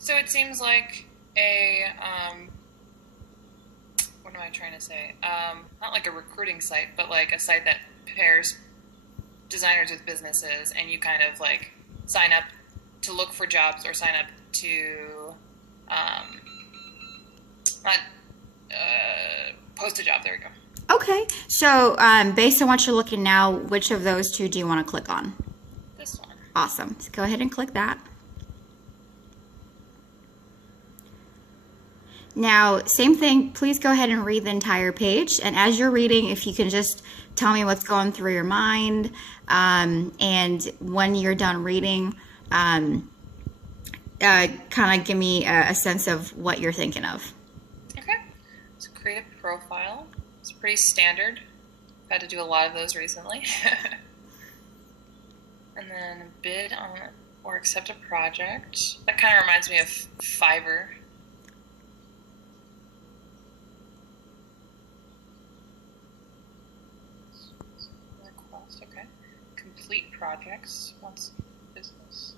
So it seems like a what am I trying to say? Not like a recruiting site, but like a site that pairs designers with businesses, and you kind of like sign up to look for jobs or sign up to um, not post a job. There we go. Okay. So, based on what you're looking now, which of those two do you want to click on? This one. Awesome. So go ahead and click that. Now, same thing, please go ahead and read the entire page. And as you're reading, if you can just tell me what's going through your mind, and when you're done reading, kind of give me a sense of what you're thinking of. Okay. So create a profile. It's pretty standard. I've had to do a lot of those recently. And then bid on or accept a project. That kind of reminds me of Fiverr. Request, okay. Complete projects. What's business?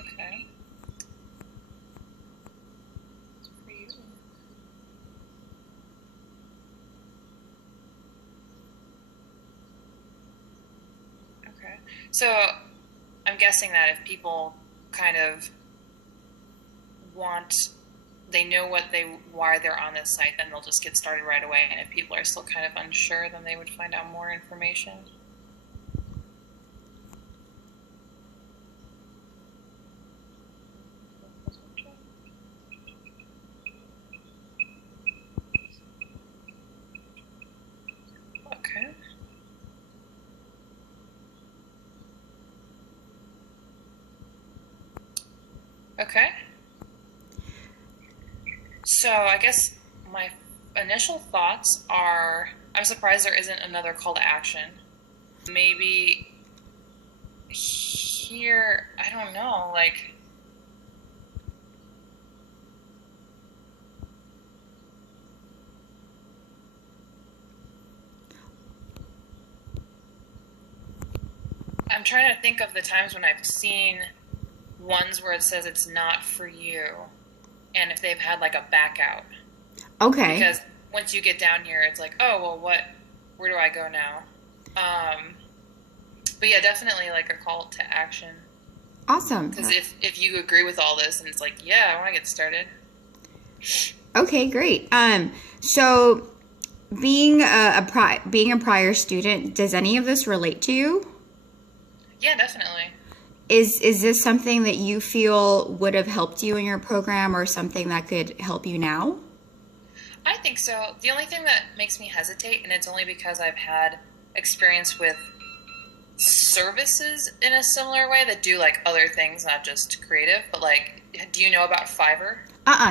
Okay. It's for you. Okay. So I'm guessing that if people kind of want, they know why they're on this site, then they'll just get started right away. And if people are still kind of unsure, then they would find out more information. Okay. Okay. So I guess my initial thoughts are I'm surprised there isn't another call to action. Maybe here, I don't know, like I'm trying to think of the times when I've seen ones where it says it's not for you and if they've had like a back out. Okay. Because once you get down here, it's like, oh, well, where do I go now? But yeah, definitely like a call to action. Awesome. Because if you agree with all this and it's like, yeah, I want to get started. Okay, great. So being being a prior student, does any of this relate to you? Yeah, definitely. Is this something that you feel would have helped you in your program or something that could help you now? I think so. The only thing that makes me hesitate, and it's only because I've had experience with services in a similar way that do like other things, not just creative, but like, do you know about Fiverr?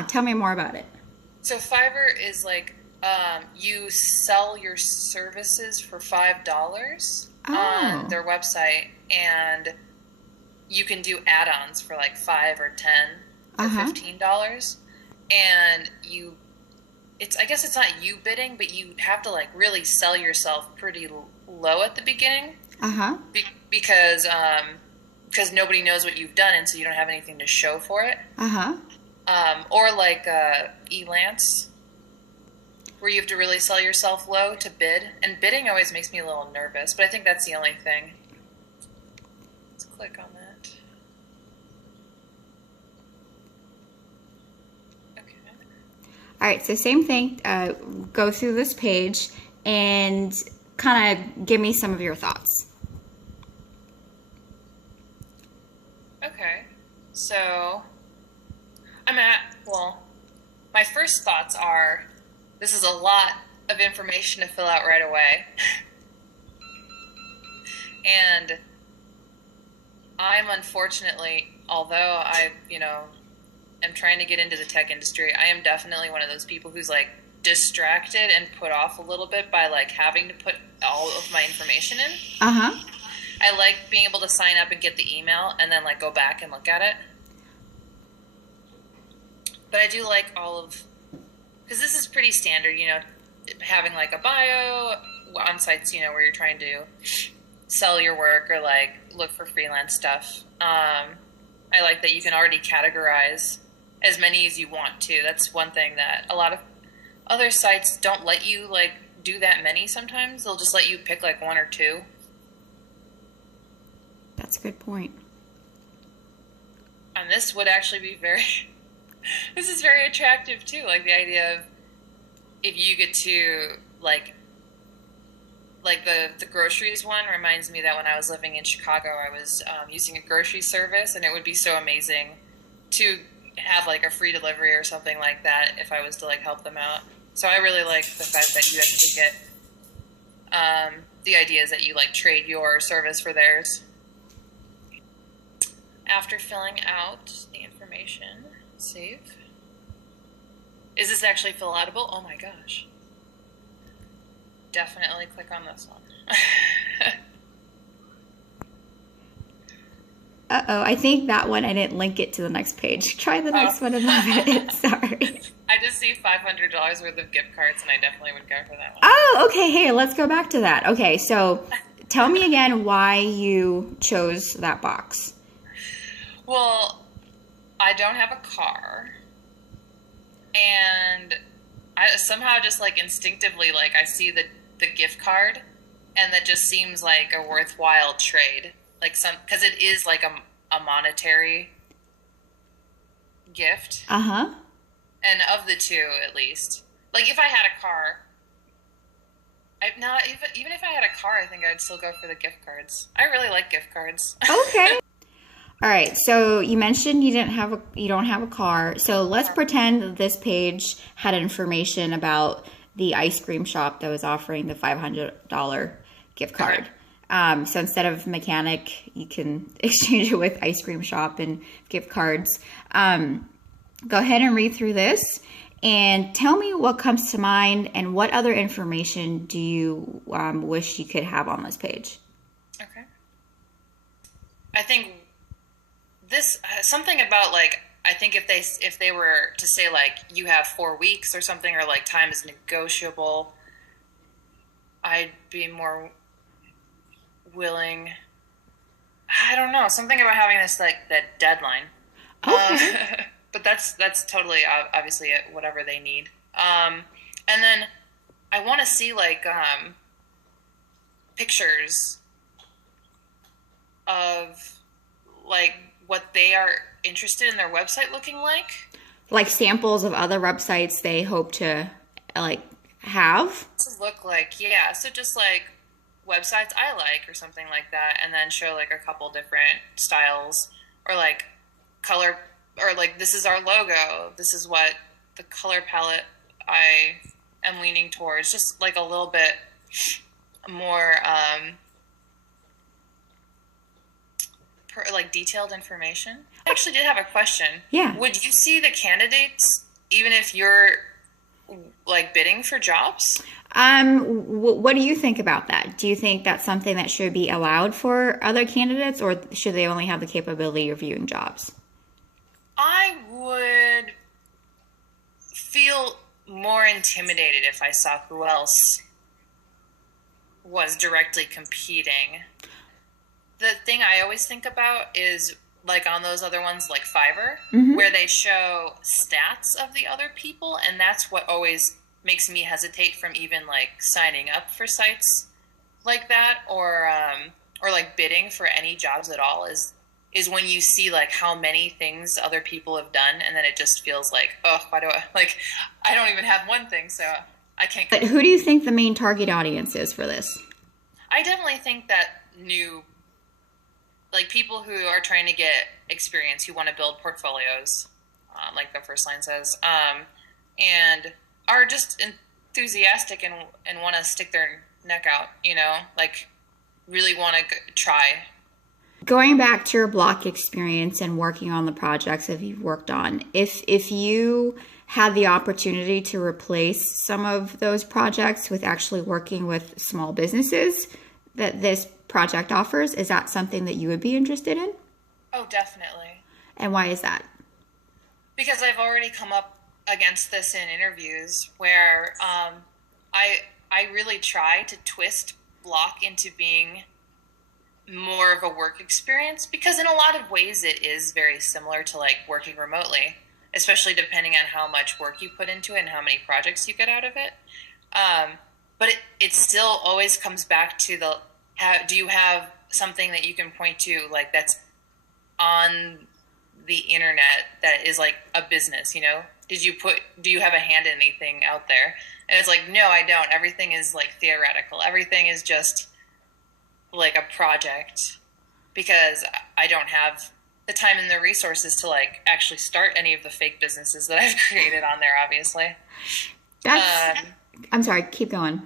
Tell me more about it. So Fiverr is like you sell your services for $5 on Oh. their website, and you can do add-ons for like 5 or 10 or Uh-huh. $15, and it's I guess it's not you bidding, but you have to like really sell yourself pretty low at the beginning Uh-huh. because nobody knows what you've done, and so you don't have anything to show for it. Uh-huh. Or like Elance, where you have to really sell yourself low to bid. And bidding always makes me a little nervous, but I think that's the only thing. Let's click on that. Okay. All right, so same thing. Go through this page and kind of give me some of your thoughts. Okay. So, well, my first thoughts are this is a lot of information to fill out right away. And I'm unfortunately, although am trying to get into the tech industry, I am definitely one of those people who's like distracted and put off a little bit by like having to put all of my information in. Uh-huh. I like being able to sign up and get the email and then like go back and look at it. But I do like because this is pretty standard, having like a bio on sites, where you're trying to sell your work or like look for freelance stuff. I like that you can already categorize as many as you want to. That's one thing that a lot of other sites don't let you like do that many sometimes. They'll just let you pick like one or two. That's a good point. And this would actually be very this is very attractive too. Like the idea of if you get to like the groceries one reminds me that when I was living in Chicago, I was using a grocery service, and it would be so amazing to have like a free delivery or something like that if I was to like help them out. So I really like the fact that you actually get the idea is that you like trade your service for theirs. After filling out the information, save. Is this actually fill outable? Oh my gosh. Definitely click on this one. Uh-oh, I think that one I didn't link it to the next page. Try the next one in a minute. Sorry. I just see $500 worth of gift cards, and I definitely would go for that one. Oh, okay. Hey, let's go back to that. Okay, so tell me again why you chose that box. Well, I don't have a car, and I somehow just like instinctively like I see the gift card, and that just seems like a worthwhile trade. Like because it is like a monetary gift. Uh-huh. And of the two, at least, like if I had a car, even if I had a car, I think I'd still go for the gift cards. I really like gift cards. Okay. All right. So you mentioned you don't have a car. So let's pretend that this page had information about the ice cream shop that was offering the $500 gift card. So instead of mechanic, you can exchange it with ice cream shop and gift cards. Go ahead and read through this and tell me what comes to mind and what other information do you wish you could have on this page. Okay. I think this something about like I think if they were to say like you have 4 weeks or something, or like time is negotiable, I'd be more willing. I don't know, something about having this like that deadline. Okay. But that's totally obviously whatever they need. And then I want to see like pictures of like what they are interested in their website looking like. Like samples of other websites they hope to like have. To look like, yeah. So just like websites I like or something like that, and then show like a couple different styles or like color, or like this is our logo, this is what the color palette I am leaning towards, just like a little bit more like detailed information. I actually did have a question. Yeah. Would you see the candidates even if you're like bidding for jobs? What do you think about that? Do you think that's something that should be allowed for other candidates, or should they only have the capability of viewing jobs? I would feel more intimidated if I saw who else was directly competing. The thing I always think about is like on those other ones like Fiverr, where they show stats of the other people, and that's what always makes me hesitate from even like signing up for sites like that, or like bidding for any jobs at all, is when you see like how many things other people have done, and then it just feels like, oh, why do I don't even have one thing, so I can't. But who do you think the main target audience is for this? I definitely think that new, like people who are trying to get experience, who want to build portfolios, like the first line says, and are just enthusiastic and want to stick their neck out, like really want to try. Going back to your Block experience and working on the projects that you've worked on, if you had the opportunity to replace some of those projects with actually working with small businesses that this project offers, is that something that you would be interested in? Oh, definitely. And why is that? Because I've already come up against this in interviews where I really try to twist Block into being more of a work experience, because in a lot of ways it is very similar to like working remotely, especially depending on how much work you put into it and how many projects you get out of it. But it still always comes back to the do you have something that you can point to, like that's on the internet that is like a business, you know? Do you have a hand in anything out there? And it's like, no, I don't. Everything is like theoretical. Everything is just like a project, because I don't have the time and the resources to like actually start any of the fake businesses that I've created on there, obviously. That's, Um, I'm sorry, keep going.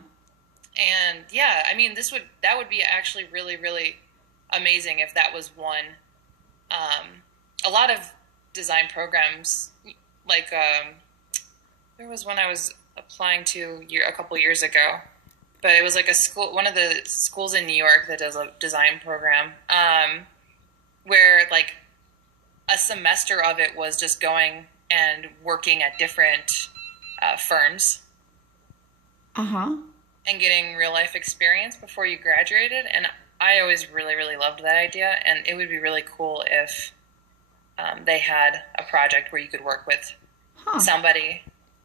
and yeah, I mean, that would be actually really, really amazing if that was one. A lot of design programs, like there was one I was applying to a couple years ago, but it was like a school, one of the schools in New York that does a design program, where like a semester of it was just going and working at different firms Uh-huh. and getting real life experience before you graduated. And I always really, really loved that idea. And it would be really cool if they had a project where you could work with Huh. somebody